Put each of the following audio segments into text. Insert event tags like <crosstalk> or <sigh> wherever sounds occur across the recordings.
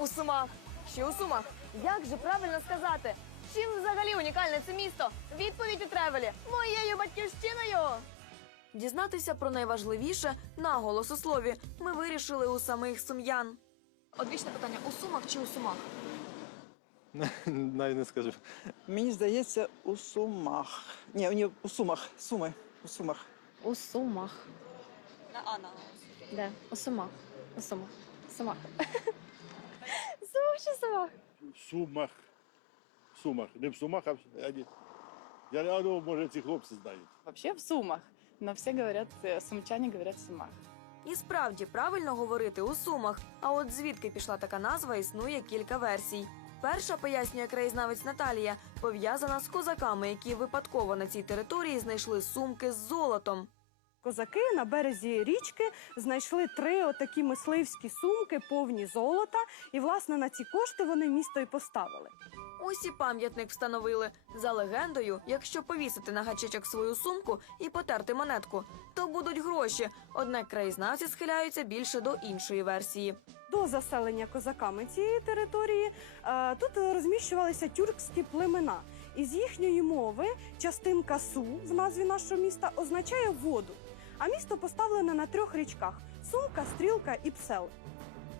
У Сумах. Ще у Сумах. Як же правильно сказати? Чим взагалі унікальне це місто? Відповідь у тревелі. Моєю батьківщиною. Дізнатися про найважливіше наголос у слові ми вирішили у самих сум'ян. Одвічне питання: у Сумах чи у Сумах? <laughs> Навіть не скажу. Мені здається, у Сумах. Ні, ні, у Сумах. Суми. У Сумах. У Сумах. На Анна. Де? У Сумах. У Сумах. Сумах. <laughs> Сумах чи Сумах? Сумах. Сумах. Не в Сумах, а в а ні. Я не думаю, може ці хлопці знають. Вообще в Сумах. Но все говорят, э, сумчане говорят в Сумах. І справді правильно говорити у Сумах. А от звідки пішла така назва, існує кілька версій. Перша пояснює краєзнавець Наталія, пов'язана з козаками, які випадково на цій території знайшли сумки з золотом. Козаки на березі річки знайшли три отакі мисливські сумки, повні золота, і власне на ці кошти вони місто і поставили. Ось і пам'ятник встановили. За легендою, якщо повісити на гачечок свою сумку і потерти монетку, то будуть гроші. Однак краєзнавці схиляються більше до іншої версії. До заселення козаками цієї території е, тут розміщувалися тюркські племена. Із їхньої мови частинка су в назві нашого міста означає воду. А місто поставлене на трьох річках: Сумка, Стрілка і Псел.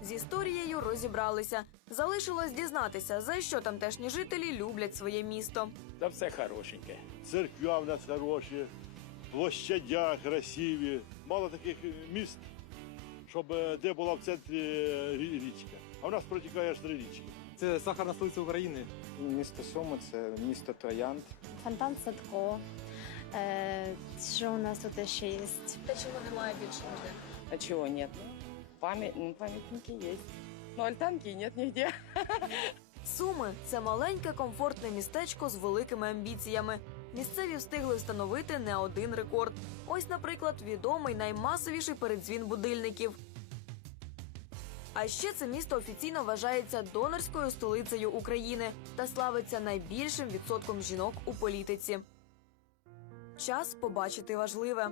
З історією розібралися. Залишилось дізнатися, за що тамтешні жителі люблять своє місто. Та все хорошеньке. Церква в нас хороші, площадя красиві. Мало таких міст, щоб е, де була в центрі е, річка. А в нас протікає аж три річки. Це сахарна столиця України. Місто Суми це місто Троянд. Фонтан Садко. Е, що у нас тут ще є? Та чого немає більше ніде? А чего нет? Память, ну, памятники есть. Но альтанки нет нигде. Суми це маленьке комфортне містечко з великими амбіціями. Місцеві встигли встановити не один рекорд. Ось, наприклад, відомий наймасовіший передзвін будильників. А ще це місто офіційно вважається донорською столицею України та славиться найбільшим відсотком жінок у політиці. Час побачити важливе.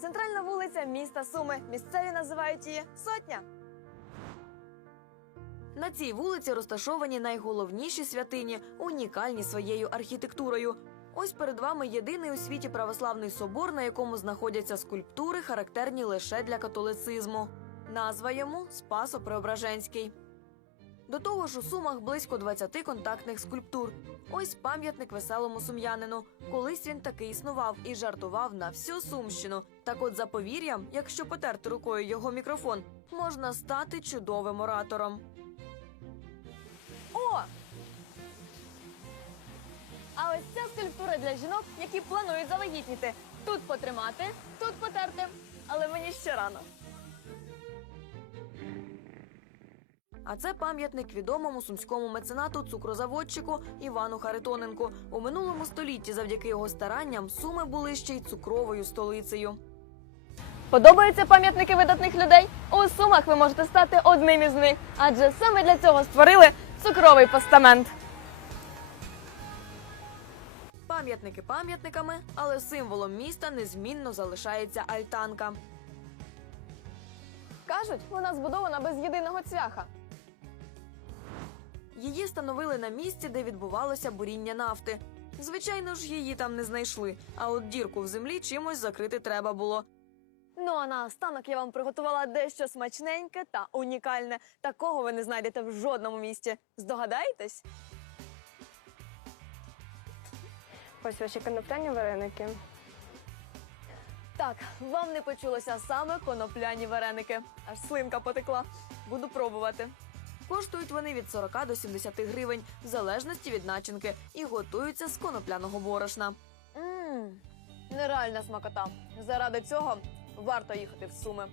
Центральна вулиця міста Суми. Місцеві називають її Сотня. На цій вулиці розташовані найголовніші святині, унікальні своєю архітектурою. Ось перед вами єдиний у світі православний собор, на якому знаходяться скульптури, характерні лише для католицизму. Назва йому Спасо-Преображенський. До того ж, у сумах близько 20 контактних скульптур. Ось пам'ятник веселому сум'янину. Колись він таки існував і жартував на всю сумщину. Так от за повір'ям, якщо потерти рукою його мікрофон, можна стати чудовим оратором. О! А ось ця скульптура для жінок, які планують завагітніти. Тут потримати, тут потерти, але мені ще рано. А це пам'ятник відомому сумському меценату цукрозаводчику Івану Харитоненку. У минулому столітті, завдяки його старанням, суми були ще й цукровою столицею. Подобаються пам'ятники видатних людей? У сумах ви можете стати одним із них, адже саме для цього створили цукровий постамент. Пам'ятники пам'ятниками, але символом міста незмінно залишається альтанка. Кажуть, вона збудована без єдиного цвяха. Її встановили на місці, де відбувалося буріння нафти. Звичайно ж, її там не знайшли, а от дірку в землі чимось закрити треба було. Ну а на останок я вам приготувала дещо смачненьке та унікальне. Такого ви не знайдете в жодному місті. Здогадаєтесь? Ось ваші конопляні вареники. Так, вам не почулося саме конопляні вареники. Аж слинка потекла. Буду пробувати. Коштують вони від 40 до 70 гривень, в залежності від начинки, і готуються з конопляного борошна. Мм, нереальна смакота. Заради цього варто їхати в суми.